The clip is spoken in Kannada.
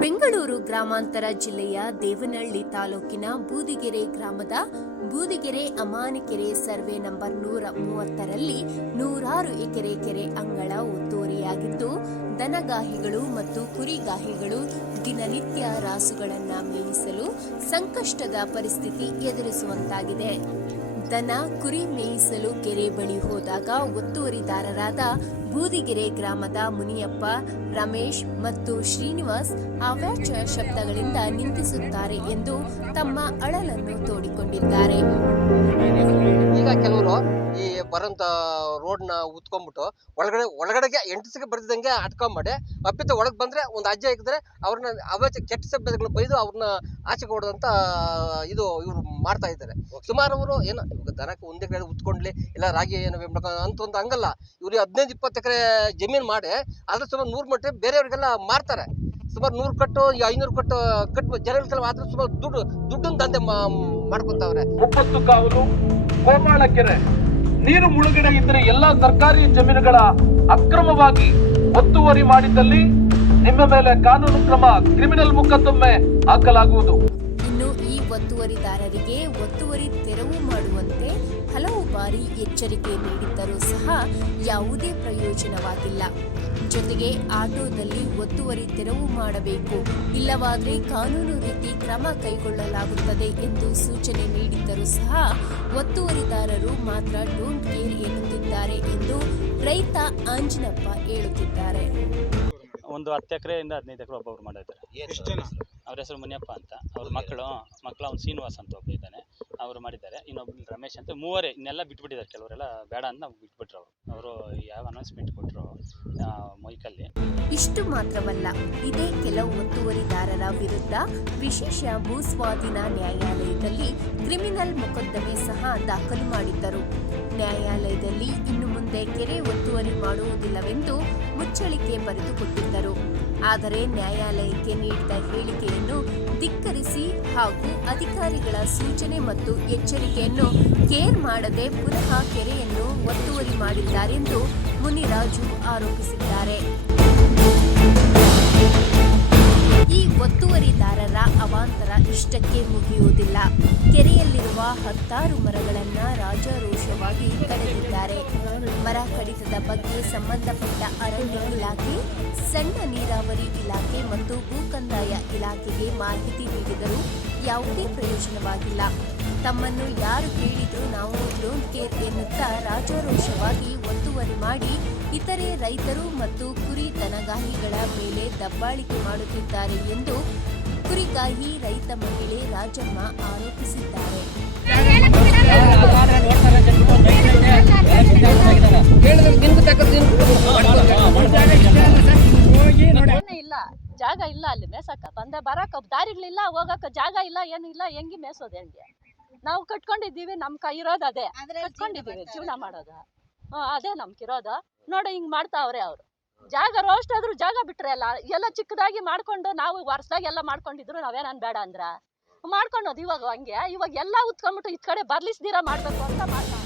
ಬೆಂಗಳೂರು ಗ್ರಾಮಾಂತರ ಜಿಲ್ಲೆಯ ದೇವನಹಳ್ಳಿ ತಾಲೂಕಿನ ಬೂದಿಗೆರೆ ಗ್ರಾಮದ ಬೂದಿಗೆರೆ ಅಮಾನಿಕೆರೆ ಸರ್ವೆ ನಂಬರ್ ನೂರ ಮೂವತ್ತರಲ್ಲಿ ನೂರಾರು ಎಕರೆ ಕೆರೆ ಅಂಗಳ ಒತ್ತುವರಿಯಾಗಿದ್ದು, ದನಗಾಹಿಗಳು ಮತ್ತು ಕುರಿಗಾಹಿಗಳು ದಿನನಿತ್ಯ ರಾಸುಗಳನ್ನು ಮೇಯಿಸಲು ಸಂಕಷ್ಟದ ಪರಿಸ್ಥಿತಿ ಎದುರಿಸುವಂತಾಗಿದೆ. ದನ ಕುರಿ ಮೇಯಿಸಲು ಕೆರೆ ಬಳಿ ಹೋದಾಗ ಒತ್ತುವರಿದಾರರಾದ ಬೂದಿಗೆರೆ ಗ್ರಾಮದ ಮುನಿಯಪ್ಪ, ರಮೇಶ್ ಮತ್ತು ಶ್ರೀನಿವಾಸ್ ಅವ್ಯಾಚ ಶಬ್ದಗಳಿಂದ ನಿಂದಿಸುತ್ತಾರೆ ಎಂದು ತಮ್ಮ ಅಳಲನ್ನು ತೋಡಿಕೊಂಡಿದ್ದಾರೆ. ಬರೋಂಥ ರೋಡ್ನ ಉತ್ಕೊಂಡ್ಬಿಟ್ಟು ಒಳಗಡೆ ಒಳಗಡೆಗೆ ಎಂಟ್ರೆನ್ಸ್ಗೆ ಬರ್ತಿದ್ದಂಗೆ ಅಟ್ಕೊಂಬಿಡಿ ಅಪ್ಪಿತ ಒಳಗೆ ಬಂದರೆ ಒಂದು ಅಜ್ಜ ಇಕ್ಕಿದ್ರೆ ಅವ್ರನ್ನ ಅವಾಚ ಕೆಟ್ಟ ಸಭ್ಯತೆಗಳು ಬೈದು ಅವ್ರನ್ನ ಆಚೆ ಕೊಡೋದಂತ ಇದು ಇವರು ಮಾಡ್ತಾ ಇದ್ದಾರೆ. ಸುಮಾರು ಅವರು ಏನು ಇವಾಗ ದನಕ್ಕೆ ಒಂದೇ ಕಡೆ ಉತ್ಕೊಂಡ್ಲಿ ಇಲ್ಲ ರಾಗಿ ಏನು ಬೆಂಬಲ ಅಂತ ಒಂದು ಹಂಗಲ್ಲ. ಇವ್ರಿಗೆ ಹದಿನೈದು ಇಪ್ಪತ್ತು ಎಕರೆ ಜಮೀನು ಮಾಡಿ ಅದ್ರ ಸುಮಾರು ನೂರು ಮಟ್ಟ ಬೇರೆಯವ್ರಿಗೆಲ್ಲ ಮಾರ್ತಾರೆ. ಸುಮಾರು ನೂರು ಕಟ್ಟು ಈ ಐನೂರು ಕಟ್ಟು ಕಟ್ಟು ಜನಗಳ ಆದ್ರೆ ಸುಮಾರು ದುಡ್ಡು ದುಡ್ಡಿನ ದಂಧೆ ಮಾಡ್ಕೊತಾವ್ರೆ. ಮುಪ್ಪತ್ತು ಕಾವಲು ಕೋಮಾಳ ಕೆರೆ ನೀರು ಮುಳುಗಡೆ ಇದ್ದರೆ ಎಲ್ಲಾ ಸರ್ಕಾರಿ ಜಮೀನುಗಳ ಅಕ್ರಮವಾಗಿ ಒತ್ತುವರಿ ಮಾಡಿದ್ದಲ್ಲಿ ನಿಮ್ಮ ಮೇಲೆ ಕಾನೂನು ಕ್ರಮ ಕ್ರಿಮಿನಲ್ ಮೊಕದ್ದಮೆ ಹಾಕಲಾಗುವುದು. ಒತ್ತುವರಿದಾರರಿಗೆ ಒತ್ತುವರಿ ತೆರವು ಮಾಡುವಂತೆ ಹಲವು ಬಾರಿ ಎಚ್ಚರಿಕೆ ನೀಡಿದ್ದರೂ ಸಹ ಯಾವುದೇ ಪ್ರಯೋಜನವಾಗಿಲ್ಲ. ಜೊತೆಗೆ ಆಟೋದಲ್ಲಿ ಒತ್ತುವರಿ ತೆರವು ಮಾಡಬೇಕು. ಇಲ್ಲವಾದರೆ ಕಾನೂನು ರೀತಿ ಕ್ರಮ ಕೈಗೊಳ್ಳಲಾಗುತ್ತದೆ ಎಂದು ಸೂಚನೆ ನೀಡಿದ್ದರೂ ಸಹ ಒತ್ತುವರಿದಾರರು ಮಾತ್ರ ಡೋಂಟ್ ಕೇರ್ ಎನ್ನುತ್ತಿದ್ದಾರೆ ಎಂದು ರೈತ ಆಂಜನಪ್ಪ ಹೇಳುತ್ತಿದ್ದಾರೆ. ಒಂದು ಹತ್ತು ಎಕರೆಯಿಂದ ಹದಿನೈದು ಎಕರೆ ಒಬ್ಬೊಬ್ರು ಮಾಡಿದ್ದಾರೆ ಅವ್ರ ಹೆಸರು ಮುನಿಯಪ್ಪ ಅಂತ. ಅವ್ರ ಮಕ್ಕಳು ಮಕ್ಕಳು ಅವ್ನು ಶ್ರೀನಿವಾಸ್ ಅಂತ ಒಬ್ಬ ಇದ್ದಾನೆ. ಅವರು ಮಾಡಿದ್ದಾರೆ. ಇನ್ನೊಬ್ರು ರಮೇಶ್ ಅಂತ. ಮೂವರೇ ಇನ್ನೆಲ್ಲ ಬಿಟ್ಬಿಟ್ಟಿದ್ದಾರೆ ಕೆಲವರೆಲ್ಲ. ಬೇಡ ಅಂತ ನಾವು ಬಿಟ್ಬಿಟ್ರು ಅವರು. ಅವರು ಯಾವ ಅನೌನ್ಸ್ಮೆಂಟ್ ಕೊಟ್ಟರು ಮೊಯ್ಕಲ್ಲಿ ಇಷ್ಟು ಮಾತ್ರವಲ್ಲ ಇದೇ ಕೆಲವು ಒತ್ತುವರಿದಾರರ ವಿರುದ್ಧ ವಿಶೇಷ ಭೂಸ್ವಾಧೀನ ನ್ಯಾಯಾಲಯದಲ್ಲಿ ಕ್ರಿಮಿನಲ್ ಮೊಕದ್ದಮೆ ಸಹ ದಾಖಲು ಮಾಡಿದ್ದರು. ನ್ಯಾಯಾಲಯದಲ್ಲಿ ಇನ್ನು ಮುಂದೆ ಕೆರೆ ಒತ್ತುವರಿ ಮಾಡುವುದಿಲ್ಲವೆಂದು ಮುಚ್ಚಳಿಕೆ ಬರೆದುಕೊಟ್ಟಿದ್ದರು. ಆದರೆ ನ್ಯಾಯಾಲಯಕ್ಕೆ ನೀಡಿದ ಹೇಳಿಕೆಯನ್ನು ಧಿಕ್ಕರಿಸಿ ಹಾಗೂ ಅಧಿಕಾರಿಗಳ ಸೂಚನೆ ಮತ್ತು ಎಚ್ಚರಿಕೆಯನ್ನು ಕೇರ್ ಮಾಡದೆ ಪುನಃ ಕೆರೆಯನ್ನು ಒತ್ತುವರಿ ಮಾಡಿದ್ದಾರೆಂದು ಮುನಿರಾಜು ಆರೋಪಿಸಿದ್ದಾರೆ. ಈ ಒತ್ತುವರಿದಾರರ ಅವಾಂತರ ಇಷ್ಟಕ್ಕೆ ಮುಗಿಯುವುದಿಲ್ಲ. ಕೆರೆಯಲ್ಲಿರುವ ಹತ್ತಾರು ಮರಗಳನ್ನು ರಾಜಾರೋಷವಾಗಿ ಕಡಿದಿದ್ದಾರೆ ಮರ ಕಡಿತದ ಬಗ್ಗೆ ಸಂಬಂಧಪಟ್ಟ ಅರಣ್ಯ ಇಲಾಖೆ, ಸಣ್ಣ ನೀರಾವರಿ ಇಲಾಖೆ ಮತ್ತು ಭೂಕಂದಾಯ ಇಲಾಖೆಗೆ ಮಾಹಿತಿ ನೀಡಿದರೂ ಯಾವುದೇ ಪ್ರಯೋಜನವಾಗಿಲ್ಲ. ತಮ್ಮನ್ನು ಯಾರು ಕೇಳಿದ್ರು ನಾವು ಡ್ರೋನ್ ಕೇರ್ ಎನ್ನುತ್ತಾ ರಾಜಾರೋಷವಾಗಿ ಒತ್ತುವರಿ ಮಾಡಿ ಇತರೆ ರೈತರು ಮತ್ತು ಕುರಿ ದನಗಾಹಿಗಳ ಮೇಲೆ ದಬ್ಬಾಳಿಕೆ ಮಾಡುತ್ತಿದ್ದಾರೆ ಎಂದು ಕುರಿಗಾಹಿ ರೈತ ಮಹಿಳೆ ರಾಜಮ್ಮ ಆರೋಪಿಸಿದ್ದಾರೆ. ಜಾಗ ಇಲ್ಲ ಅಲ್ಲಿ ಮೇಸಕ್ಕ. ಬಂದ ಬರಕ ದಾರಿಗಳಿಲ್ಲ ಹೋಗಕ್ಕ ಜಾಗ ಇಲ್ಲ ಏನು ಇಲ್ಲ ಹೆಂಗಿ ಮೇಸೋದು ಹೆಂಗೆ? ನಾವು ಕಟ್ಕೊಂಡಿದ್ದೀವಿ ನಮ್ ಕೈ ಇರೋದು ಅದೇ. ಕಟ್ಕೊಂಡಿದ್ದೀವಿ ಜೀವನ ಮಾಡೋದು. ಹ್ಮ್, ಅದೇ ನಮ್ಗಿರೋದು ನೋಡಿ ಹಿಂಗ್ ಮಾಡ್ತಾವ್ರೆ ಅವ್ರು. ಜಾಗ ರೋಸ್ಟ್ ಆದ್ರೂ ಜಾಗ ಬಿಟ್ರೆ ಅಲ್ಲ ಎಲ್ಲ ಚಿಕ್ಕದಾಗಿ ಮಾಡ್ಕೊಂಡು ನಾವು ವರ್ಷದಾಗ ಎಲ್ಲ ಮಾಡ್ಕೊಂಡಿದ್ರು ನಾವೇನನ್ ಬೇಡ ಅಂದ್ರ? ಮಾಡ್ಕೊಂಡೋದು ಇವಾಗ ಹಂಗೆ. ಇವಾಗ ಎಲ್ಲ ಉತ್ಕೊಂಡ್ಬಿಟ್ಟು ಈ ಕಡೆ ಬರ್ಲಿಸ್ದಿರ ಮಾಡ್ಬೇಕು ಅಂತ ಮಾಡ್ತಾರೆ